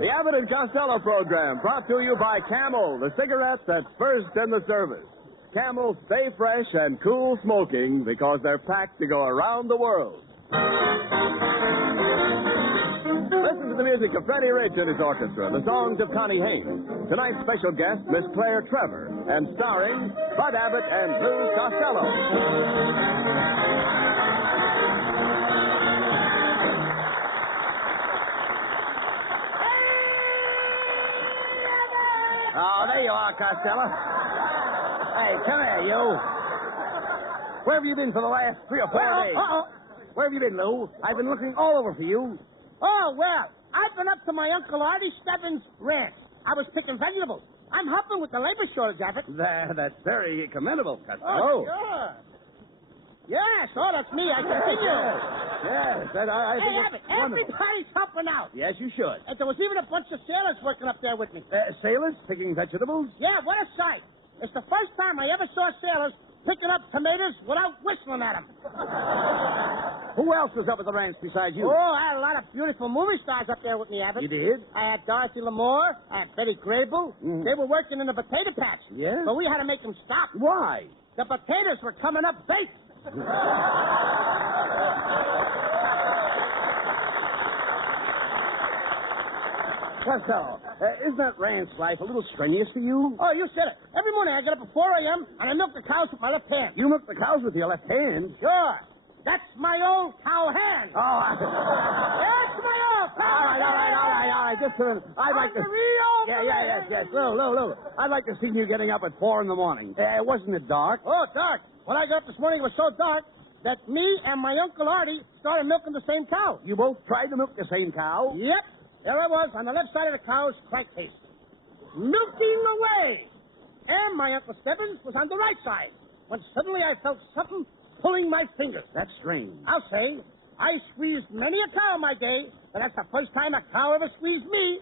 The Abbott and Costello program brought to you by Camel, the cigarette that's first in the service. Camel stay fresh and cool smoking because they're packed to go around the world. Listen to the music of Freddie Rich and his orchestra, the songs of Connie Haynes. Tonight's special guest, Miss Claire Trevor, and starring Bud Abbott and Lou Costello. Oh, there you are, Costello. Hey, come here, you. Where have you been for the last 3 or 4 days? Where have you been, Lou? I've been looking all over for you. Oh, well, I've been up to my Uncle Artie Stebbins' ranch. I was picking vegetables. I'm helping with the labor shortage, Abbott. That's very commendable, Costello. Oh, sure. Yes, that's me. I continue. Yes. I Hey, think Abbott, it's wonderful. everybody's helping out. Yes, you should. And there was even a bunch of sailors working up there with me. Sailors picking vegetables? Yeah, what a sight. It's the first time I ever saw sailors picking up tomatoes without whistling at them. Who else was up at the ranch besides you? Oh, I had a lot of beautiful movie stars up there with me, Abbott. You did? I had Dorothy L'Amour. I had Betty Grable. Mm. They were working in the potato patch. Yeah? But we had to make them stop. Why? The potatoes were coming up baked. Costello, isn't that ranch life a little strenuous for you? Oh, you said it. Every morning I get up at 4 a.m. and I milk the cows with my left hand. You milk the cows with your left hand? Sure. That's my old cow hand. Oh, That's my old cow hand. All right. Just a minute. I'd like to... Yes. Lou. I'd like to see you getting up at 4 in the morning. Wasn't it dark? Oh, dark. When I got up this morning, it was so dark that me and my Uncle Artie started milking the same cow. You both tried to milk the same cow? Yep. There I was on the left side of the cow's crankcase, milking away. And my Uncle Stebbins was on the right side, when suddenly I felt something pulling my fingers. That's strange. I'll say, I squeezed many a cow in my day, but that's the first time a cow ever squeezed me.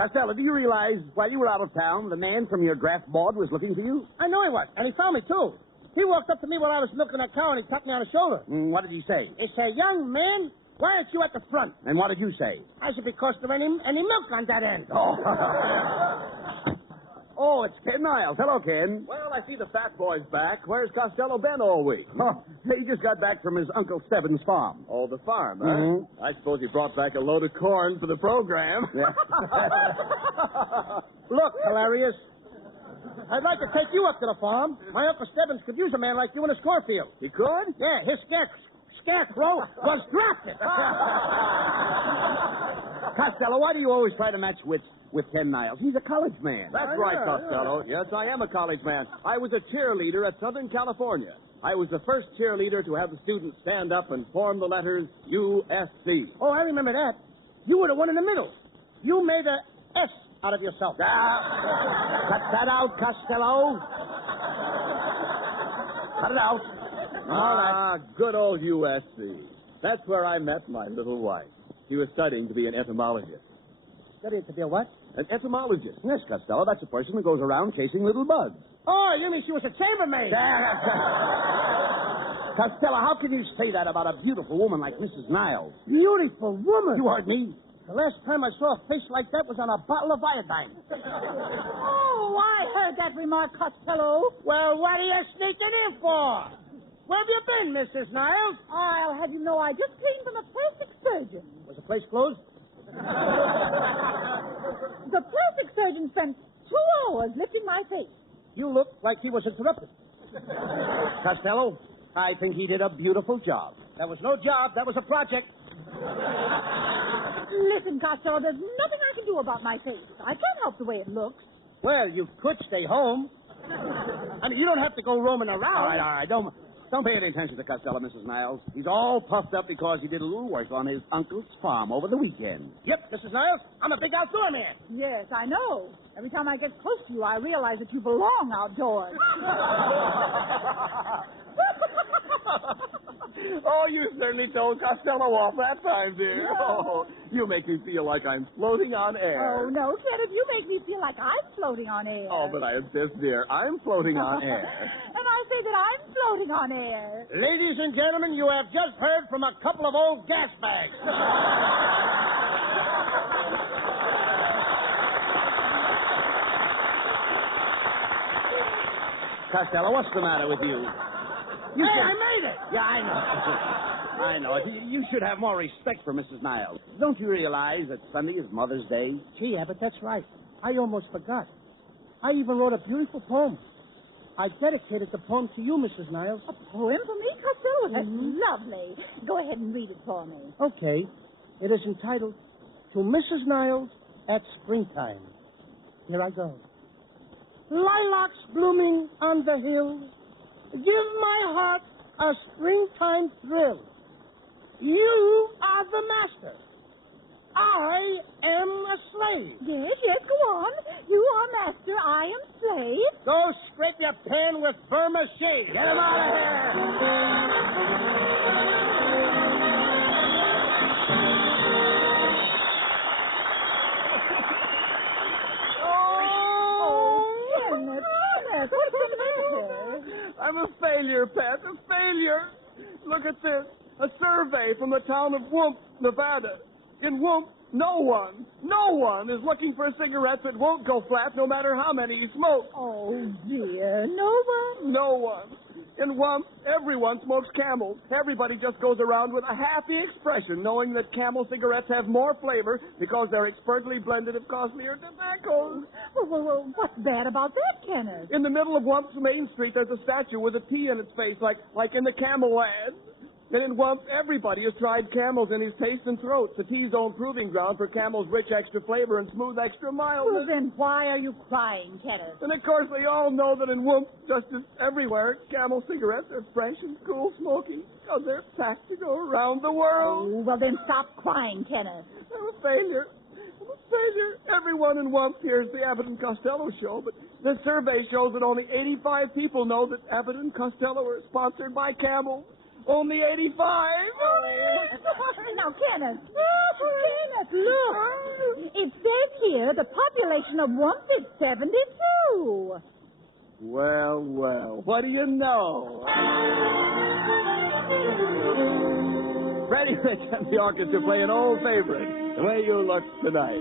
Costello, do you realize while you were out of town, the man from your draft board was looking for you? I know he was, and he found me, too. He walked up to me while I was milking that cow, and he tapped me on the shoulder. What did he say? He said, young man, why aren't you at the front? And what did you say? I said, because there ain't any milk on that end. Oh, it's Ken Niles. Hello, Ken. Well, I see the fat boy's back. Where's Costello been all week? Oh, he just got back from his Uncle Stebbins' farm. Oh, the farm, huh? Mm-hmm. I suppose he brought back a load of corn for the program. Yeah. Look, hilarious. I'd like to take you up to the farm. My Uncle Stebbins could use a man like you in his cornfield. He could? Yeah, his scarecrow was drafted. Costello, why do you always try to match wits with Ken Niles? He's a college man. That's right, Costello. Yes, I am a college man. I was a cheerleader at Southern California. I was the first cheerleader to have the students stand up and form the letters USC. Oh, I remember that. You were the one in the middle. You made a S out of yourself. Cut that out, Costello. Cut it out. Good old USC. That's where I met my little wife. She was studying to be an entomologist. Studying to be a what? An entomologist. Yes, Costello, that's a person who goes around chasing little bugs. Oh, you mean she was a chambermaid? Costello, how can you say that about a beautiful woman like Mrs. Niles? Beautiful woman. You heard me. The last time I saw a face like that was on a bottle of iodine. Oh, I heard that remark, Costello. Well, what are you sneaking in for? Where have you been, Mrs. Niles? I'll have you know I just came from a plastic surgeon. Was the place closed? The plastic surgeon spent 2 hours lifting my face. You look like he was interrupted. Costello, I think he did a beautiful job. That was no job. That was a project. Listen, Costello, there's nothing I can do about my face. I can't help the way it looks. Well, you could stay home. I mean, you don't have to go roaming around. All right. Don't pay any attention to Costello, Mrs. Niles. He's all puffed up because he did a little work on his uncle's farm over the weekend. Yep, Mrs. Niles, I'm a big outdoor man. Yes, I know. Every time I get close to you, I realize that you belong outdoors. Oh, you certainly told Costello off that time, dear. No. Oh, you make me feel like I'm floating on air. Oh, no, Kenneth, you make me feel like I'm floating on air. Oh, but I insist, dear. I'm floating on air. And I say that I'm floating on air. Ladies and gentlemen, you have just heard from a couple of old gas bags. Costello, what's the matter with you? Hey, I made it! Yeah, I know. I know. You should have more respect for Mrs. Niles. Don't you realize that Sunday is Mother's Day? Gee, Abbott, that's right. I almost forgot. I even wrote a beautiful poem. I dedicated the poem to you, Mrs. Niles. A poem for me, Costello? That's lovely. Go ahead and read it for me. Okay. It is entitled, To Mrs. Niles at Springtime. Here I go. Lilacs blooming on the hill give my heart a springtime thrill. You are the master. I am a slave. Yes, go on. You are master, I am slave. Go scrape your pen with Burma shave. Get him out of here! Kenneth, what's the matter? I'm a failure, Pat, a failure. Look at this. A survey from the town of Whoop, Nevada. In Whoop, no one is looking for cigarettes that won't go flat no matter how many you smoke. Oh, dear. No one? No one. In Whoop, everyone smokes Camels. Everybody just goes around with a happy expression, knowing that Camel cigarettes have more flavor because they're expertly blended of costlier tobaccos. Well, what's bad about that, Kenneth? In the middle of Whump's Main Street, there's a statue with a T in its face, like in the Camel ad. And in Whump, everybody has tried Camels in his taste and throat. The T's own proving ground for Camel's rich extra flavor and smooth extra mildness. Well, then why are you crying, Kenneth? And of course, they all know that in Whump, just as everywhere, Camel cigarettes are fresh and cool smoky because they're packed to go around the world. Oh, well, then stop crying, Kenneth. I'm a failure. Everyone in Whump hears the Abbott and Costello show, but the survey shows that only 85 people know that Abbott and Costello are sponsored by Camel. Only 85. Now, Kenneth, look. It says here the population of Whump is 72. Well, what do you know? Freddie Rich and the orchestra play an old favorite, The Way You Look Tonight.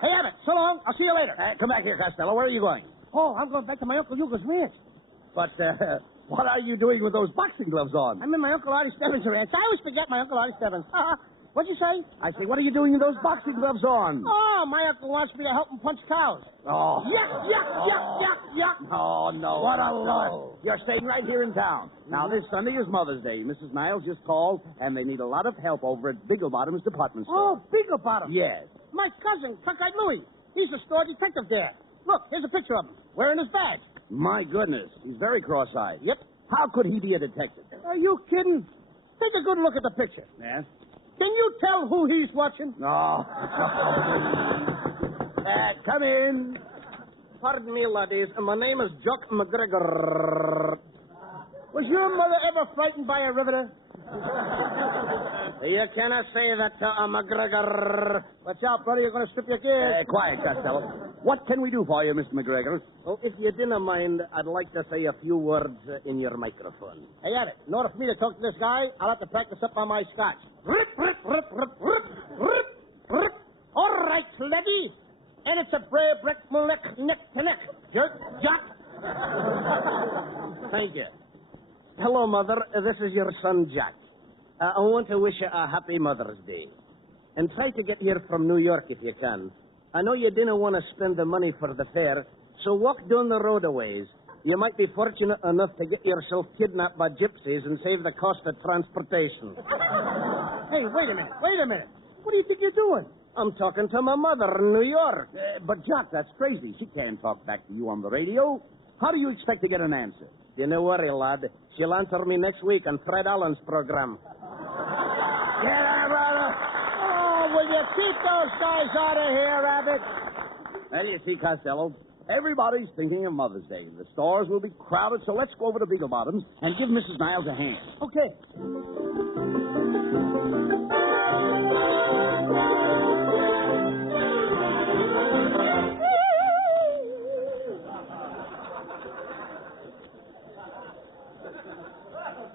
Hey, Abbott, so long. I'll see you later. Come back here, Costello. Where are you going? Oh, I'm going back to my Uncle Hugo's ranch. But, what are you doing with those boxing gloves on? I'm in my Uncle Artie Stebbins' ranch. I always forget my Uncle Artie Stebbins. What'd you say? I say, what are you doing with those boxing gloves on? Oh, my uncle wants me to help him punch cows. Oh. Yuck. Oh, no. What a lark. You're staying right here in town. Now, this Sunday is Mother's Day. Mrs. Niles just called, and they need a lot of help over at Bigglebottom's department store. Oh, Bigglebottom. Yes. My cousin, Cockeyed Louie. He's the store detective there. Look, here's a picture of him, wearing his badge. My goodness. He's very cross-eyed. Yep. How could he be a detective? Are you kidding? Take a good look at the picture. Yes? Can you tell who he's watching? No. Come in. Pardon me, laddies. My name is Jock McGregor. Was your mother ever frightened by a riveter? You cannot say that to a McGregor. Watch out, brother. You're going to strip your gears. Quiet, Costello. What can we do for you, Mr. McGregor? Well, if you didn't mind, I'd like to say a few words in your microphone. Hey, Abbott, in order for me to talk to this guy, I'll have to practice up on my Scotch. Rip, rip, rip, rip, rip, rip, rip. All right, Levy. And it's a bray brick neck to neck. Jerk, jock. Thank you. Hello, Mother. This is your son, Jack. I want to wish you a happy Mother's Day. And try to get here from New York if you can. I know you didn't want to spend the money for the fare, so walk down the road a ways. You might be fortunate enough to get yourself kidnapped by gypsies and save the cost of transportation. Hey, wait a minute. What do you think you're doing? I'm talking to my mother in New York. But, Jock, that's crazy. She can't talk back to you on the radio. How do you expect to get an answer? Don't worry, lad. She'll answer me next week on Fred Allen's program. Get out, brother. Oh, will you keep those guys out of here, Abbott? Well, you see, Costello, everybody's thinking of Mother's Day. The stores will be crowded, so let's go over to Beagle Bottoms and give Mrs. Niles a hand. Okay.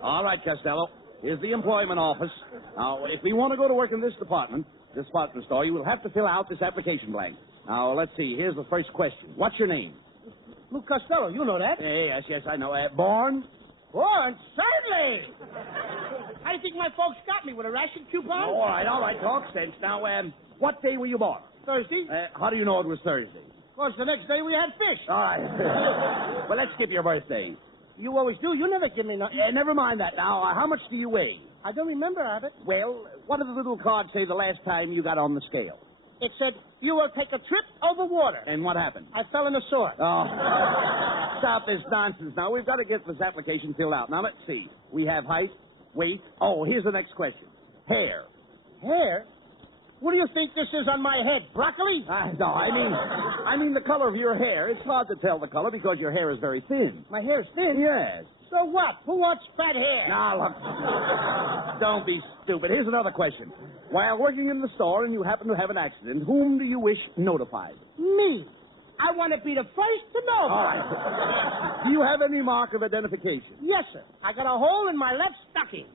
All right, Costello. Here's the employment office. Now, if we want to go to work in this department store, you will have to fill out this application blank. Now, let's see. Here's the first question. What's your name? Luke Costello, you know that. Yes, I know. Born? Born? Certainly. How do you think my folks got me, with a ration coupon? All right. Talk sense. Now, what day were you born? Thursday. How do you know it was Thursday? Of course, the next day we had fish. All right. Well, let's skip your birthday. You always do. You never give me nothing. Never mind that now. How much do you weigh? I don't remember, Abbott. Well, what did the little card say the last time you got on the scale? It said, you will take a trip over water. And what happened? I fell in a sword. Oh. Stop this nonsense now. We've got to get this application filled out. Now, let's see. We have height, weight. Oh, here's the next question. Hair. Hair? What do you think this is on my head? Broccoli? No, I mean the color of your hair. It's hard to tell the color because your hair is very thin. My hair's thin? Yes. So what? Who wants fat hair? Now, look. Don't be stupid. Here's another question. While working in the store and you happen to have an accident, whom do you wish notified? Me. I want to be the first to know. All right. Do you have any mark of identification? Yes, sir. I got a hole in my left stocking.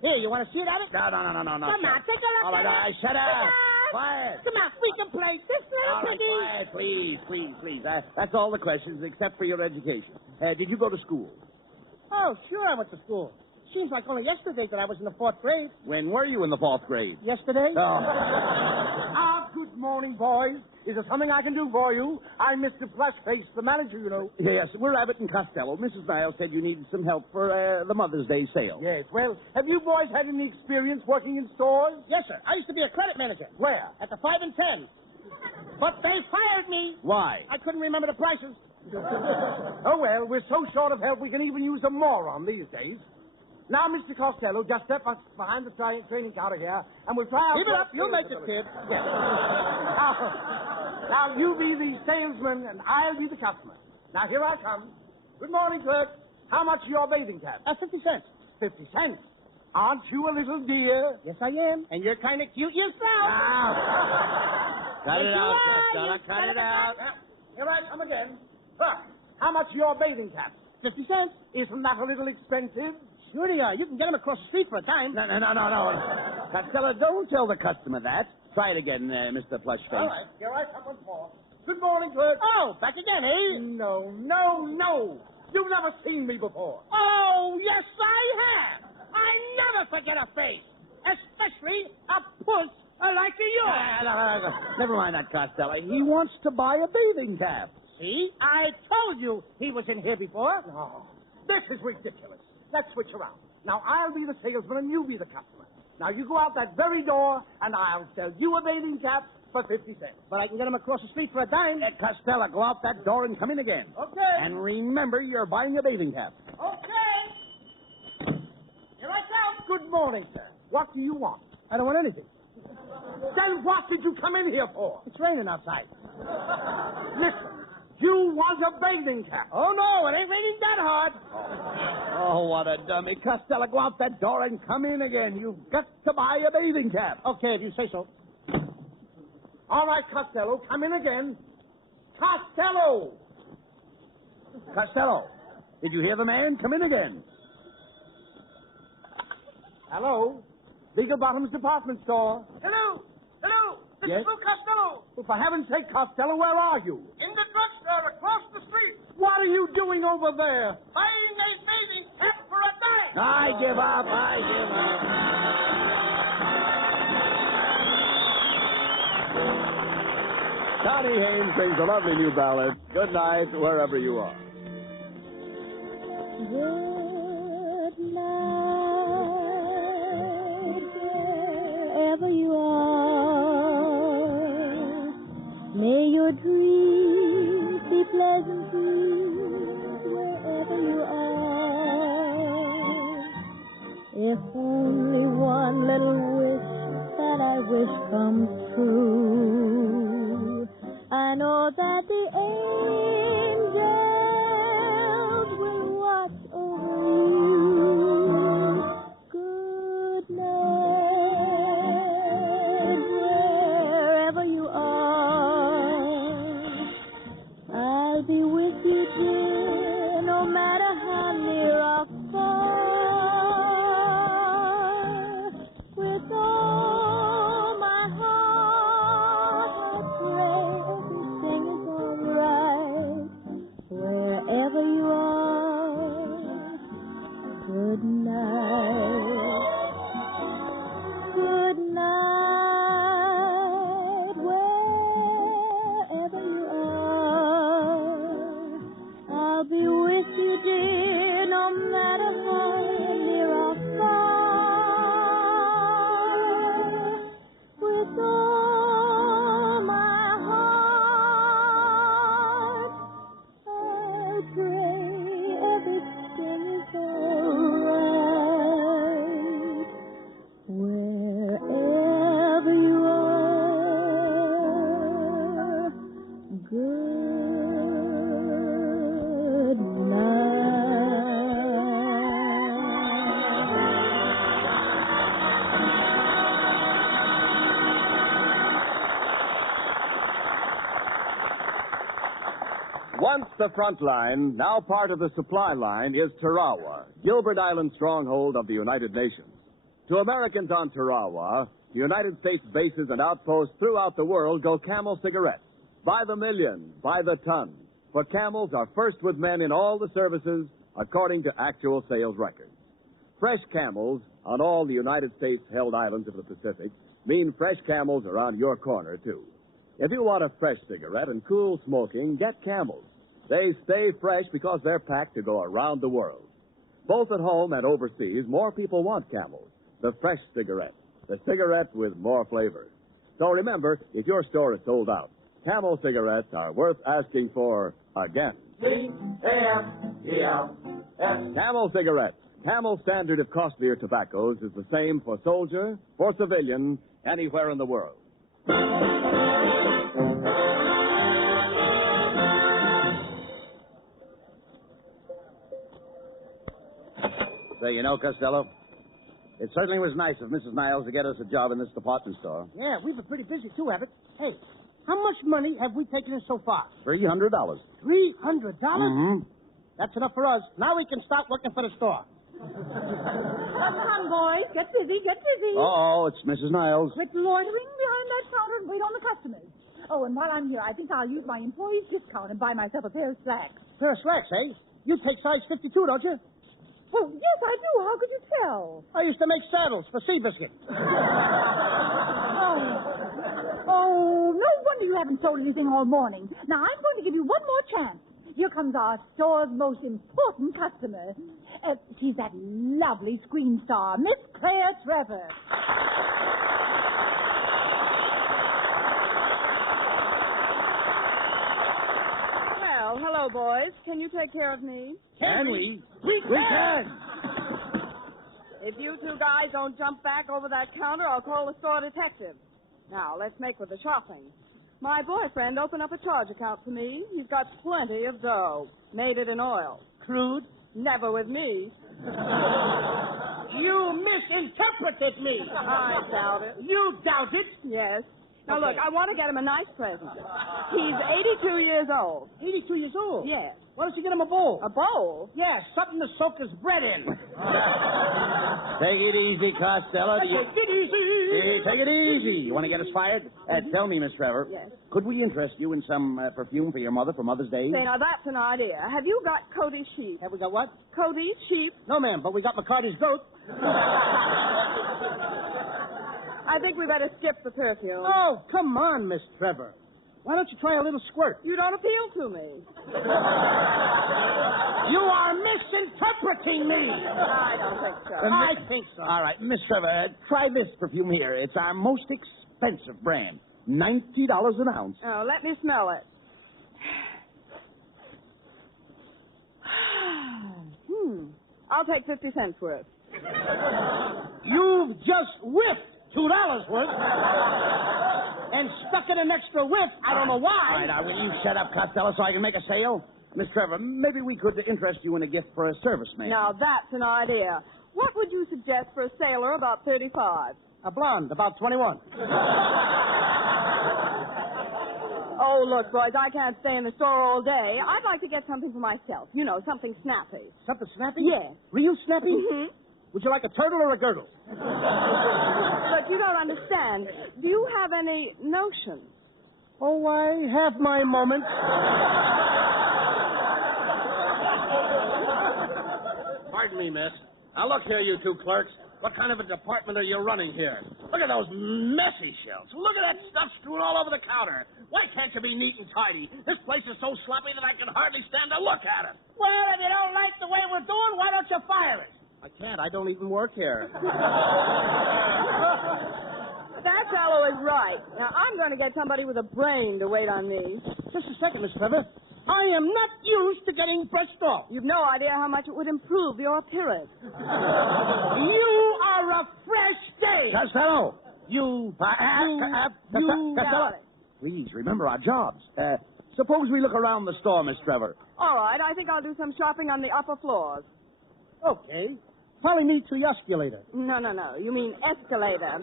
Here, you want to see it, Abbott? No. Come on, take a look All right, at it. shut up. Come on. Quiet. Come on, we can play this little All right, piggy. quiet, please. That's all the questions except for your education. Did you go to school? Oh, sure I went to school. Seems like only yesterday that I was in the 4th grade. When were you in the 4th grade? Yesterday? Oh. Good morning, boys. Is there something I can do for you? I'm Mr. Plushface, the manager, you know. Yes, we're Abbott and Costello. Mrs. Niles said you needed some help for the Mother's Day sale. Yes, well, have you boys had any experience working in stores? Yes, sir. I used to be a credit manager. Where? At the 5 and 10. But they fired me. Why? I couldn't remember the prices. Oh, well, we're so short of help we can even use a moron these days. Now, Mr. Costello, just step us behind the training counter here, and we'll try out... Keep it up. You'll make it, kid. Yes. Now, you be the salesman, and I'll be the customer. Now, here I come. Good morning, clerk. How much are your bathing caps? 50 cents. 50 cents. Aren't you a little dear? Yes, I am. And you're kind of cute yourself. Cut it out, Costello. Cut it out. Here I come again. Look, how much are your bathing caps? 50 cents. Isn't that a little expensive? Sure they are. You can get them across the street for a dime. No. Costello, don't tell the customer that. Try it again, Mr. Plushface. All right, here I come once more. Good morning, clerk. Oh, back again, eh? No. You've never seen me before. Oh, yes, I have. I never forget a face, especially a puss like yours. Never mind that, Costello. He wants to buy a bathing cap. See? I told you he was in here before. No, this is ridiculous. Let's switch around. Now, I'll be the salesman and you be the customer. Now, you go out that very door, and I'll sell you a bathing cap for 50 cents. But I can get him across the street for a dime. Costello, go out that door and come in again. Okay. And remember, you're buying a bathing cap. Okay. Good morning, sir. What do you want? I don't want anything. Then what did you come in here for? It's raining outside. Listen, you want a bathing cap. Oh, no, it ain't raining that hard. Oh, what a dummy. Costello, go out that door and come in again. You've got to buy a bathing cap. Okay, if you say so. All right, Costello, come in again. Costello! Costello, did you hear the man? Come in again. Hello? Beagle Bottom's department store. Hello. Hello. This Yes? is Lou Costello. Well, for heaven's sake, Costello, where are you? In the drugstore across the street. What are you doing over there? Buying a bathing cap for a dime. I give up. I give up. Connie Haynes sings a lovely new ballad, Good Night, wherever you are. Good night, wherever you are. May your dreams be pleasant dreams wherever you are. If only one little wish that I wish comes true, I know that the angels will watch over you. Good night, wherever you are. I'll be with you, dear, no matter how near or far. With all my heart, I pray everything is all right. Wherever you are, good night. Good night, wherever you are. I'll be with you, dear, no matter how near or far. With all my heart, I pray everything is all right. Wherever you are, good Once the front line, now part of the supply line, is Tarawa, Gilbert Island stronghold of the United Nations. To Americans on Tarawa, the United States bases and outposts throughout the world go Camel cigarettes. By the million, by the ton. For Camels are first with men in all the services, according to actual sales records. Fresh Camels on all the United States-held islands of the Pacific mean fresh Camels around your corner, too. If you want a fresh cigarette and cool smoking, get Camels. They stay fresh because they're packed to go around the world. Both at home and overseas, more people want Camels, the fresh cigarette, the cigarette with more flavor. So remember, if your store is sold out, Camel cigarettes are worth asking for again. C-A-M-E-L-S. Camel cigarettes. Camel's standard of costlier tobaccos is the same for soldier, for civilian, anywhere in the world. Say, you know, Costello, it certainly was nice of Mrs. Niles to get us a job in this department store. Yeah, we've been pretty busy, too, Abbott. Hey, how much money have we taken in so far? $300. $300? Mm-hmm. That's enough for us. Now we can start looking for the store. Come on, boys. Get busy, get busy. Oh, it's Mrs. Niles. Quit loitering behind that counter and wait on the customers. Oh, and while I'm here, I think I'll use my employee's discount and buy myself a pair of slacks. Pair of slacks, eh? You take size 52, don't you? Well, yes, I do. How could you tell? I used to make saddles for Seabiscuit. Oh, no wonder you haven't sold anything all morning. Now, I'm going to give you one more chance. Here comes our store's most important customer. She's that lovely screen star, Miss Claire Trevor. Well, hello, boys. Can you take care of me? Can we? We can! If you two guys don't jump back over that counter, I'll call the store detective. Now, let's make with the shopping. My boyfriend opened up a charge account for me. He's got plenty of dough. Made it in oil. Crude? Never with me. You misinterpreted me. I doubt it. You doubt it? Yes. Now, Okay. look, I want to get him a nice present. He's 82 years old. 82 years old? Yes. Why don't you get him a bowl? A bowl? Yeah, something to soak his bread in. Take it easy, Costello. Take it easy. Hey, take it easy. You want to get us fired? Tell me, Miss Trevor. Yes. Could we interest you in some perfume for your mother for Mother's Day? Say, now that's an idea. Have you got Cody's sheep? Have we got what? Cody's sheep? No, ma'am, but we got McCarty's goat. I think we better skip the perfume. Oh, come on, Miss Trevor. Why don't you try a little squirt? You don't appeal to me. You are misinterpreting me. I don't think so. I think so. All right, Miss Trevor, try this perfume here. It's our most expensive brand. $90 an ounce. Oh, let me smell it. I'll take 50 cents worth. You've just whiffed $2 worth and stuck in an extra whiff. I don't know why. All right, now, will you shut up, Costello, so I can make a sale? Miss Trevor, maybe we could interest you in a gift for a serviceman. Now, that's an idea. What would you suggest for a sailor about 35? A blonde, about 21. Oh, look, boys, I can't stay in the store all day. I'd like to get something for myself. You know, something snappy. Something snappy? Yes. Real snappy? Mm-hmm. Would you like a turtle or a girdle? But you don't understand. Do you have any notions? Oh, I have my moments. Pardon me, miss. Now, look here, you two clerks. What kind of a department are you running here? Look at those messy shelves. Look at that stuff strewn all over the counter. Why can't you be neat and tidy? This place is so sloppy that I can hardly stand to look at it. Well, if you don't like the way we're doing, why don't you fire us? I can't. I don't even work here. That fellow is right. Now, I'm going to get somebody with a brain to wait on me. Just a second, Miss Trevor. I am not used to getting brushed off. You've no idea how much it would improve your appearance. You are a fresh day. Costello! You. Costello! Please, remember our jobs. Suppose we look around the store, Miss Trevor. All right, I think I'll do some shopping on the upper floors. Okay. Follow me to the escalator. No. You mean escalator.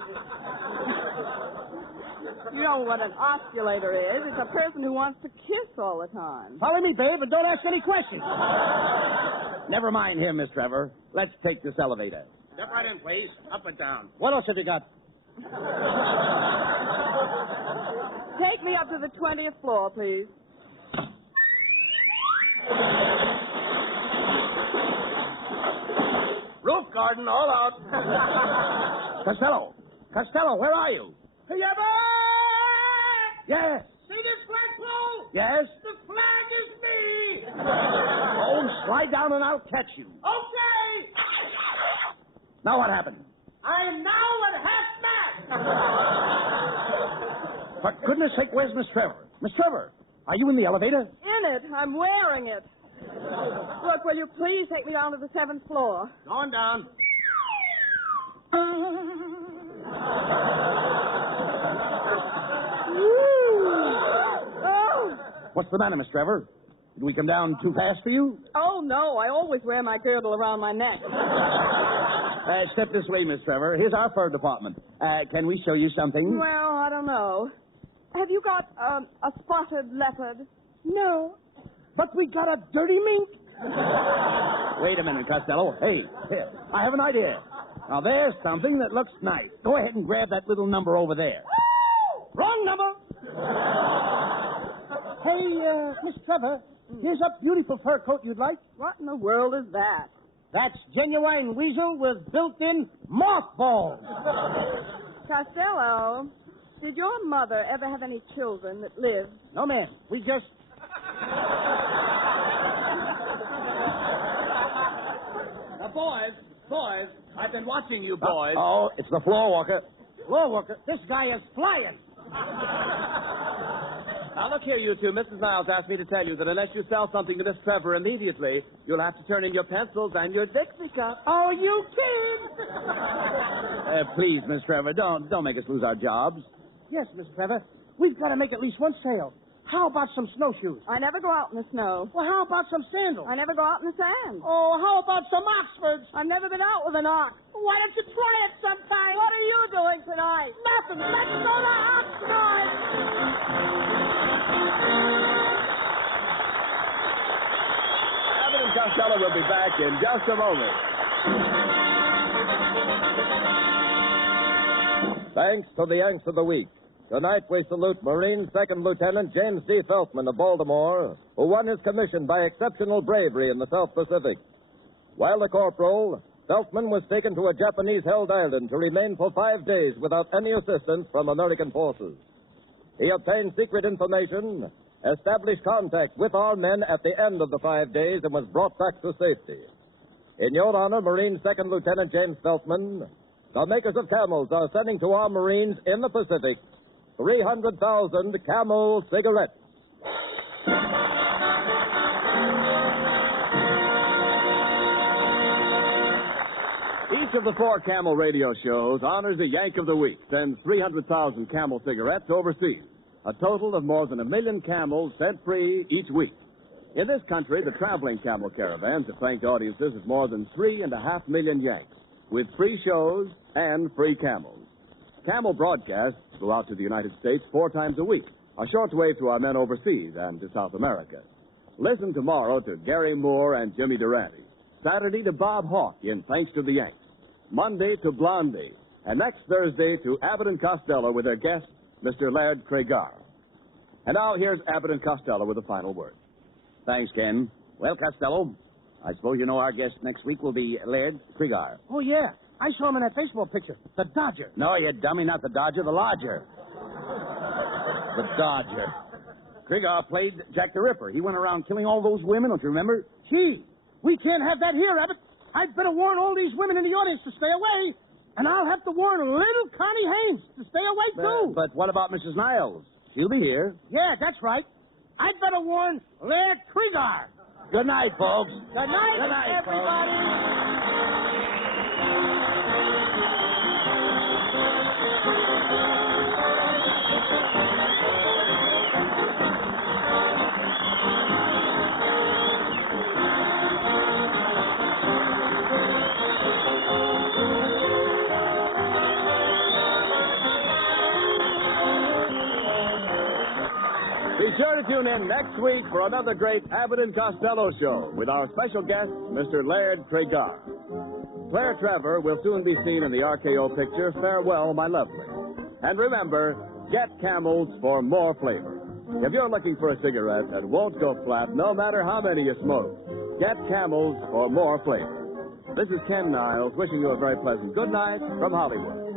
You know what an osculator is. It's a person who wants to kiss all the time. Follow me, babe, and don't ask any questions. Never mind him, Miss Trevor. Let's take this elevator. Step right in, please. Up and down. What else have you got? Take me up to the 20th floor, please. Roof garden, all out. Costello! Costello, where are you? Hey, Abbott! Yes. See this flagpole? Yes? The flag is me! Oh, slide down and I'll catch you. Okay! Now what happened? I am now at half mast! For goodness sake, where's Miss Trevor? Miss Trevor, are you in the elevator? In it. I'm wearing it. Look, will you please take me down to the 7th floor? Going down. Oh. What's the matter, Miss Trevor? Did we come down too fast for you? Oh, no. I always wear my girdle around my neck. Step this way, Miss Trevor. Here's our fur department. Can we show you something? Well, I don't know. Have you got a spotted leopard? No. But we got a dirty mink. Wait a minute, Costello. Hey, here, I have an idea. Now, there's something that looks nice. Go ahead and grab that little number over there. Wrong number. Hey, Miss Trevor, here's a beautiful fur coat you'd like. What in the world is that? That's genuine weasel with built-in mothballs. Costello, did your mother ever have any children that lived? No, ma'am. We just... Now, boys, I've been watching you boys. Oh, it's the floor walker. Floor worker, this guy is flying. Now, look here, you two. Mrs. Niles asked me to tell you that unless you sell something to Miss Trevor immediately, you'll have to turn in your pencils and your Dixie cup. Oh, you kid! Please, Miss Trevor, don't make us lose our jobs. Yes, Miss Trevor. We've got to make at least one sale. How about some snowshoes? I never go out in the snow. Well, how about some sandals? I never go out in the sand. Oh, how about some Oxfords? I've never been out with an ox. Why don't you try it sometime? What are you doing tonight? Nothing. Let's go to Oxford. Abbott and Costello will be back in just a moment. Thanks to the Yanks of the Week. Tonight we salute Marine Second Lieutenant James D. Feltman of Baltimore, who won his commission by exceptional bravery in the South Pacific. While a corporal, Feltman was taken to a Japanese-held island to remain for 5 days without any assistance from American forces. He obtained secret information, established contact with our men at the end of the 5 days, and was brought back to safety. In your honor, Marine Second Lieutenant James Feltman, the makers of Camels are sending to our Marines in the Pacific 300,000 Camel cigarettes. Each of the 4 Camel radio shows honors a Yank of the Week, sends 300,000 Camel cigarettes overseas. A total of more than 1 million Camels sent free each week. In this country, the traveling Camel caravans have thanked audiences of more than 3.5 million Yanks, with free shows and free Camels. Camel broadcasts go out to the United States 4 times a week, a shortwave to our men overseas and to South America. Listen tomorrow to Gary Moore and Jimmy Durante. Saturday to Bob Hawke in Thanks to the Yanks. Monday to Blondie. And next Thursday to Abbott and Costello with their guest, Mr. Laird Craigar. And now here's Abbott and Costello with the final word. Thanks, Ken. Well, Costello, I suppose you know our guest next week will be Laird Craigar. Oh, yeah. I saw him in that baseball picture. The Dodger. No, you dummy, not the Dodger, the Lodger. The Dodger. Craigar played Jack the Ripper. He went around killing all those women, don't you remember? Gee, we can't have that here, Abbott. I'd better warn all these women in the audience to stay away. And I'll have to warn little Connie Haynes to stay away, too. But what about Mrs. Niles? She'll be here. Yeah, that's right. I'd better warn Laird Craigar. Good night, folks. Good night, Good night, everybody. Be sure to tune in next week for another great Abbott and Costello show with our special guest, Mr. Laird Craigar. Claire Trevor will soon be seen in the RKO picture, Farewell, My Lovely. And remember, get Camels for more flavor. If you're looking for a cigarette that won't go flat no matter how many you smoke, get Camels for more flavor. This is Ken Niles wishing you a very pleasant good night from Hollywood.